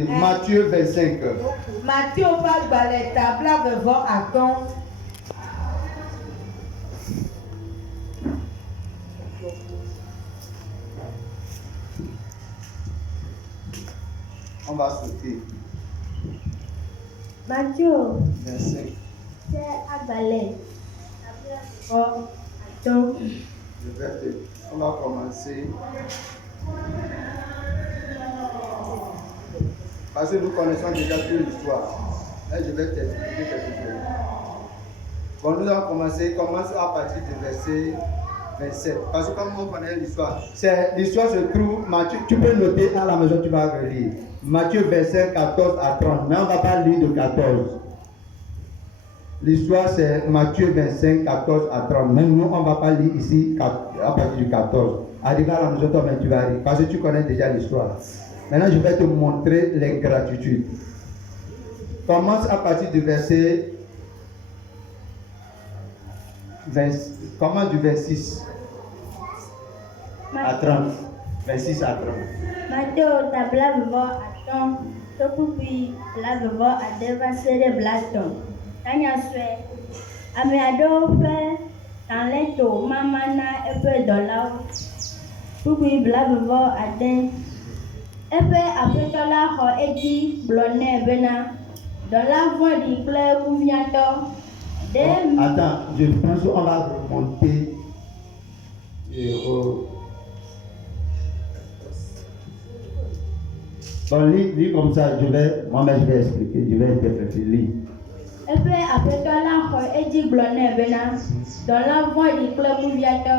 verset. Matthieu 25. Matthieu parle de la table devant Adam. On va sauter. Matthieu 25. c'est à Balais. Oh, attends. Le verset. On va commencer. Parce que nous connaissons déjà toute l'histoire. Là, je vais t'expliquer quelque chose. Bon, nous allons commencer. Commence à partir du verset 27. Parce que comme on connaît l'histoire, l'histoire se trouve, Matthieu, tu peux noter à la maison, tu vas relire. Matthieu 25, 14 à 30. Mais on ne va pas lire de 14. L'histoire c'est Matthieu 25, 14 à 30. Même nous, on ne va pas lire ici à partir du 14. Arrive à la maison, toi, tu vas lire. Parce que tu connais déjà l'histoire. Maintenant, je vais te montrer les gratitudes. Commence à partir du verset 20, commence du 26 à 30. 26 à 30. Matthieu tabla devant Adam. Tokupi la devant Adevasé de Blaton. Tanya sue. Amiado fait dans les taux. Mamana et peu $. Tokupi bla devant Adam. Efe apetola xɔ edi gblɔ nɛ bena dɔla vɔ̃ɖi kple kuviatɔ ɖe. Attends, je pense qu'on va remonter au. Bon, lis comme ça, moi-même je vais expliquer, je vais interpréter, lis. Efe apetola xɔ edi gblɔ nɛ bena dɔla vɔ̃ɖi kple kuviatɔ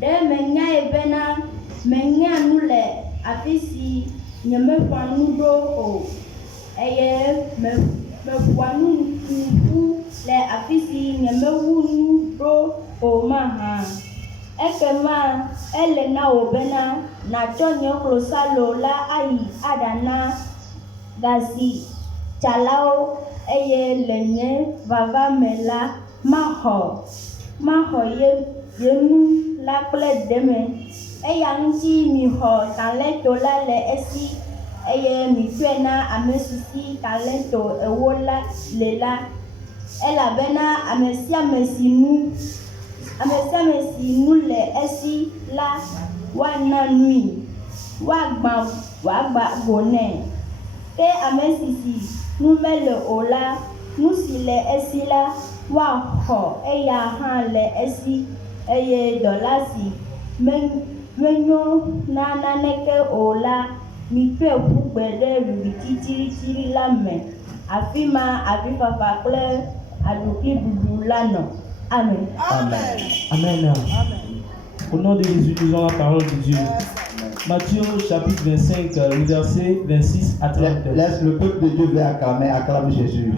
ɖe menyae bena menya nu le afi si nyemeƒã nu ɖo o eye meƒoa nu ƒu le afi si nyemewu nu ɖo o mahã. Ekema ele na wò bena nàtsɔ nye klosalo la ayi aɖana gazitsalawo eye le nye vava me la maxɔ ye nu la kple deme. Eya ŋuti mixɔ talento la le esi eye mitɔe na ame si talento ewo la le la. Elabena ame sia ame si nu le esi la woana nui woagba go nɛ. Ke ame si nu mele o la, nu si le esi la woaxɔ eya hã le esi eye dɔla si menyo na naneke o la mitɔe ƒu gbe ɖe ɖuɖu titiri la me. Afi ma avifafa kple aɖukliɖuɖu la nɔ. Amen. Amen. Amen. Au nom de Jésus, lisons la parole de Dieu. Matthieu chapitre 25, le verset 26 à 30. Laisse le peuple de Dieu veut acclamer, acclame Jésus.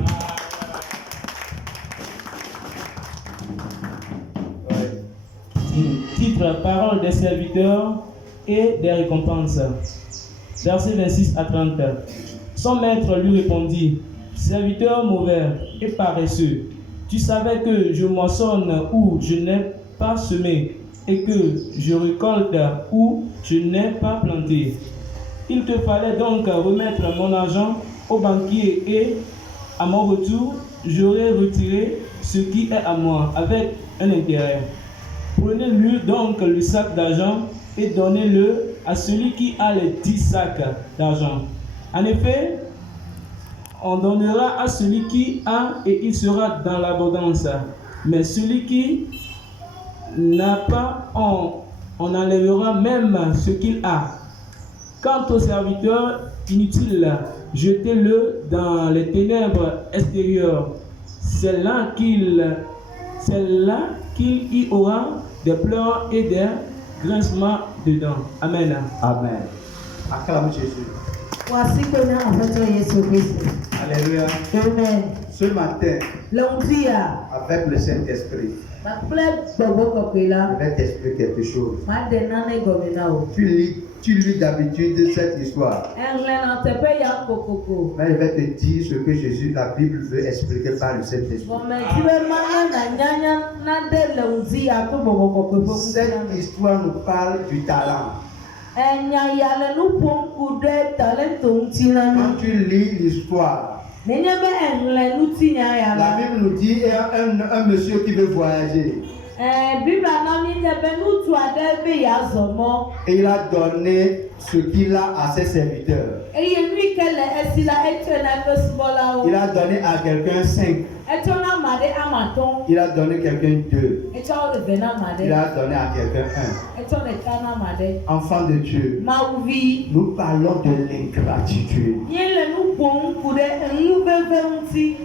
Titre, parole des serviteurs et des récompenses. Verset 26 à 30. Son maître lui répondit, serviteur mauvais et paresseux, tu savais que je moissonne où je n'ai pas semé et que je récolte où je n'ai pas planté. Il te fallait donc remettre mon argent au banquier et, à mon retour, j'aurais retiré ce qui est à moi avec un intérêt. Prenez-lui donc le sac d'argent et donnez-le à celui qui a les 10 sacs d'argent. En effet, on donnera à celui qui a et il sera dans l'abondance. Mais celui qui n'a pas, on enlèvera même ce qu'il a. Quant au serviteur inutile, jetez-le dans les ténèbres extérieures. C'est là qu'il y aura des pleurs et des grincements dedans. Amen. Amen. Acclame Jésus. Voici que nous avons fait Jésus-Christ. Alléluia. Amen. Ce matin, L'ondia. avec le Saint-Esprit, Je je vais t'expliquer quelque chose. Tu lis d'habitude cette histoire. Mais je vais te dire ce que Jésus, la Bible veut expliquer par le Saint-Esprit. Cette histoire nous parle du talent. Enya ya le nu ƒom ku ɖe talento ŋuti na Quand nu. tu lis l'histoire, Nenye be eŋlẽ ŋutinya ya la la. Bible nous dit un monsieur qui veut voyager. Biblia na mi nye be ŋutsu aɖe be yeazɔ mɔ. Et il a donné ce qu'il a à ses serviteurs. Eye nu yi ke le esi la etsɔe na eƒe subɔlawo. Il a donné à quelqu'un 5. Etsɔ na ame aɖe ame atɔ̃. Il a donné quelqu'un 2. Etsɔ eve na ame Il aɖe. a donné à quelqu'un 1. Etsɔ ɖeka na ame aɖe. Enfant de Dieu, Mawuvi. nous parlons de l'ingratitude. Nye le nu ƒom ku ɖe enu veve ŋuti.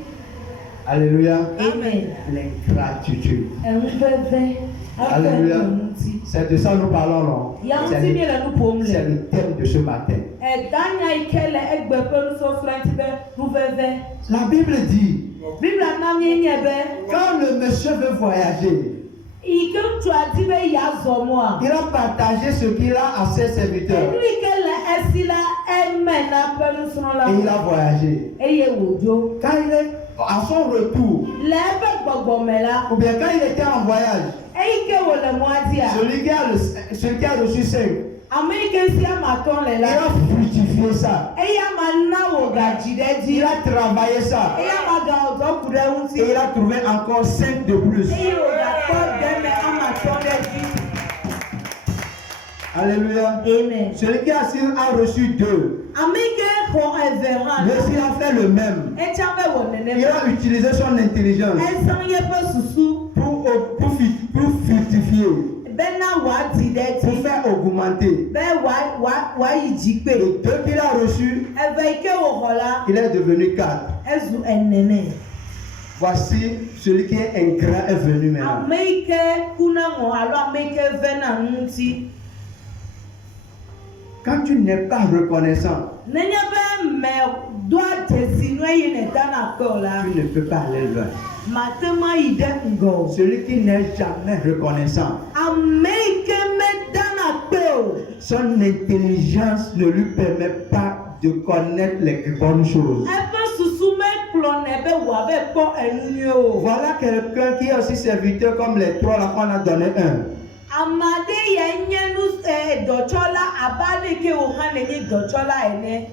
Alléluia. Amen. L'ingratitude. Enu veve. Alléluia. Ŋuti. C'est de ça que nous parlons, non? Ya C'est ŋuti mi le, le nu ƒom c'est le. le thème de ce matin. Ganya yi ke le egbe ƒe nusɔsrɔ̃ ŋuti be nu veve. La Bible dit, Biblia na mi nye be quand le monsieur veut voyager, yi ke ŋutsua di be yeazɔ mɔa. il a partagé ce qu'il a à ses serviteurs. Enu yi ke le esi la eme na ƒe nusrɔ̃lawo. Et il a voyagé. Eye wòdzo. Quand il est à son retour, Le eƒe gbɔgbɔme la. ou bien quand il était en voyage, Eyi ke wòle mɔa dzia. celui qui a reçu 5, Ame yi ke si ame atɔ̃ le il la. a fructifié ça. Eye ama na wò gadzi ɖe dzi. Il a travaillé ça. Eye ama gawɔ dɔ ku ɖe ŋuti. Et il a trouvé encore 5 de plus. Eye wògakpɔ deme ame atɔ̃ ɖe dzi. Alléluia. Amen. Celui qui a reçu 2, Ame yi ke xɔ eve hã. lui aussi a fait le même. Etsã be wɔ Il nenema. a utilisé son intelligence Ezã yeƒe susu pour fructifier, bena wòadi ɖe pour dzi. faire augmenter. Be wòayi dzi kpe. Le 2 qu'il a reçu, Eve yi ke wòxɔ la. il est devenu 4. Ezu enene. Voici celui qui est ingrat est venu maintenant. Ame yi ke kuna ŋɔ alo ame yi ke vena nu ŋuti. Quand tu n'es pas reconnaissant, Nenye be me doa dzesi nu eye ne dana kpe o la. tu ne peux pas aller loin. Mate ma yi ɖe ŋgɔ o. Celui qui n'est jamais reconnaissant, Ame yi ke me dana kpe o. son intelligence ne lui permet pas de connaître les bonnes choses. Eƒe susu mekplɔnɛ be wòave kpɔ enu nyuie o. Voilà quelqu'un qui est aussi serviteur comme les 3 là qu'on a donné 1. Ame aɖe ya nye dɔtsɔla abe ale ke wò hã nenye dɔtsɔla ene.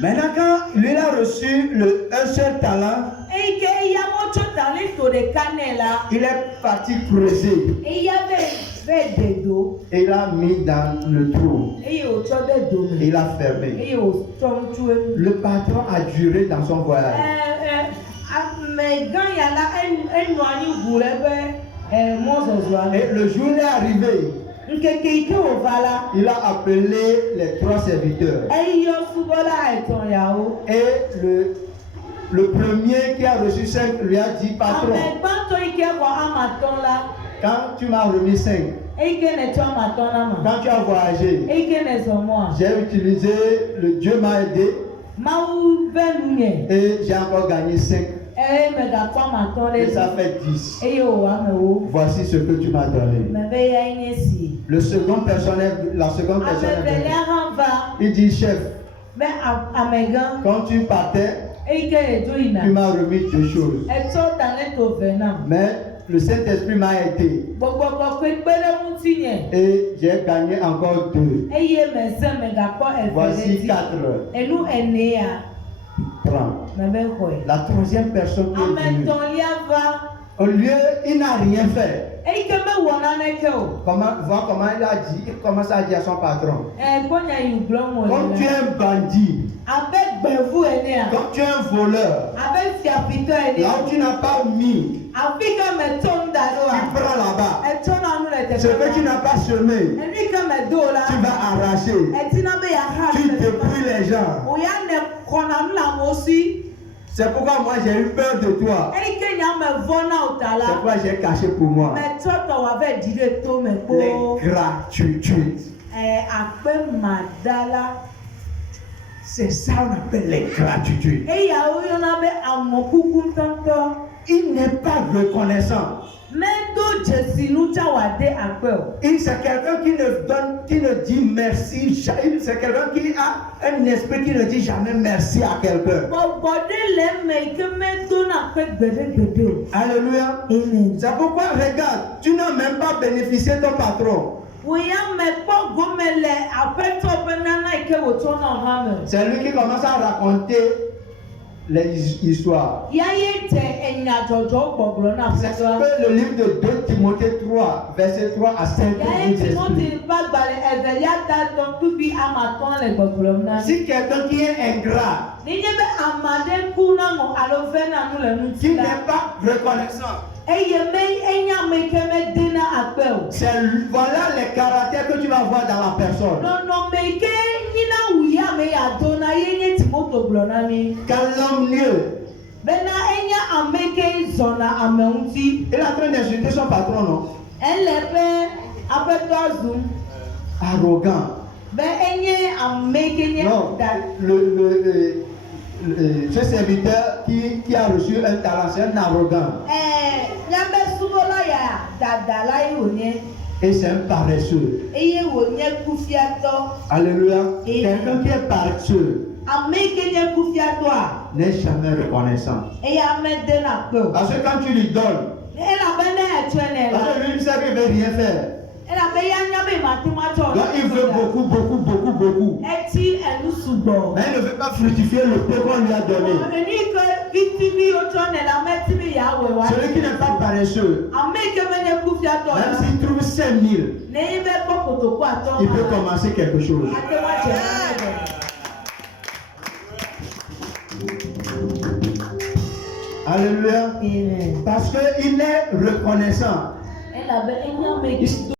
Maintenant, quand lui a reçu un seul talent, Eyi ke eya wotsɔ talento ɖeka nɛ la. il est parti creuser Eya be de do. et il a mis dans le trou Eye wòtsɔ de do et me. il a fermé. Eye wòtsɔ ŋutsue. Le patron a duré dans son voyage. Amegã ya la enɔ anyi ʋu ɖe eƒe mɔzɔzɔa. Et le jour est arrivé, Nkeke yi ke wòva la. il a appelé les 3 serviteurs. Eyɔ subɔla etɔ̃liawo. Et le premier qui a reçu 5 lui a dit, patron, Ame gbãtɔ yi ke xɔ ame atɔ̃ la. quand tu m'as remis 5, Eyi ke ne tsɔ ame atɔ̃ na ma. quand tu as voyagé, Eyi ke ne zɔ mɔa. j'ai utilisé, le Dieu m'a aidé Mawu ve nu nye. et j'ai encore gagné 5. Eye megakpɔ ame atɔ̃ Et ɖe ça dzi. fait 10. Eye wò amewo. Voici ce que tu m'as donné. Me be yae nye si. La seconde personne est Ame venue. velia hã va. Il dit, chef, Be amegã. quand tu partais, Eyi ke edzo yina. tu m'as remis 2 choses. Etsɔ talento ve nam. Mais le Saint-Esprit m'a aidé Gbɔgbɔ kɔkɔe kpe ɖe ŋutinye. et j'ai gagné encore 2. Eye meze megakpɔ eve ɖe Voici dzi. 4. Enu ene ya. Prends. Me be xɔe. La troisième personne qui est Ame venue. etɔ̃lia va. Au lieu, il n'a rien fait. Eyi ke mewɔ naneke o. Voir comment il a dit, il commence à dire à son patron. Gbɔnya yi gblɔm Comme tu wòle es la. un bandit, Abe gbevu enea. comme tu es un voleur, Abe fiafitɔ ene. là où tu n'as pas mis, Afi ke me tsɔ nu da tu ɖoa. prends là-bas. Etsɔ na nu le Ce teƒe que tu ma. n'as pas semé, Enu yi ke me do la. tu vas arracher. Etina be yaha Tu le teƒe ma. dépouilles les gens. O ya ne xɔna nu le amewo si. C'est pourquoi moi j'ai eu peur de toi. Eyi ke nya me vɔ na o ta C'est la. pourquoi j'ai caché pour moi. Me tsɔ tɔ wa ve di ɖe to me kpo. L'ingratitude. Akpe madala. C'est ça qu'on appelle l'ingratitude. Eyawo yɔna be aŋɔkuku ŋutɔŋutɔ. Il n'est pas reconnaissant. Medo dzesinu tsa wa de akpe o. C'est quelqu'un qui ne dit merci. C'est quelqu'un qui a un esprit qui ne dit jamais merci à quelqu'un. Gbɔgbɔ ɖe le eme yi ke medo na akpe gbeɖegbeɖe o. Alléluia. Amen. C'est pourquoi, regarde, tu n'as même pas bénéficié de ton patron. C'est lui qui commence à raconter les histoires. C'est C'est que le livre de 2 Timothée 3, verset 3 à 5 nous explique. Si quelqu'un qui est ingrat, qui n'est pas reconnaissant, voilà les caractères que tu vas voir dans la personne. Quand l'homme mieux, il est en train d'insulter son patron, non? Arrogant. Non, ce serviteur qui a reçu un talent, c'est un arrogant. Et c'est un paresseux. Alléluia. Quelqu'un qui est paresseux n'est jamais reconnaissant. Parce que quand tu lui donnes, parce que lui, il sait qu'il ne veut rien faire. Donc il veut beaucoup. Mais il ne veut pas fructifier le peu qu'on lui a donné. Celui qui n'est pas paresseux, même s'il trouve 5 000, il peut commencer quelque chose. Alléluia. Parce qu'il est reconnaissant.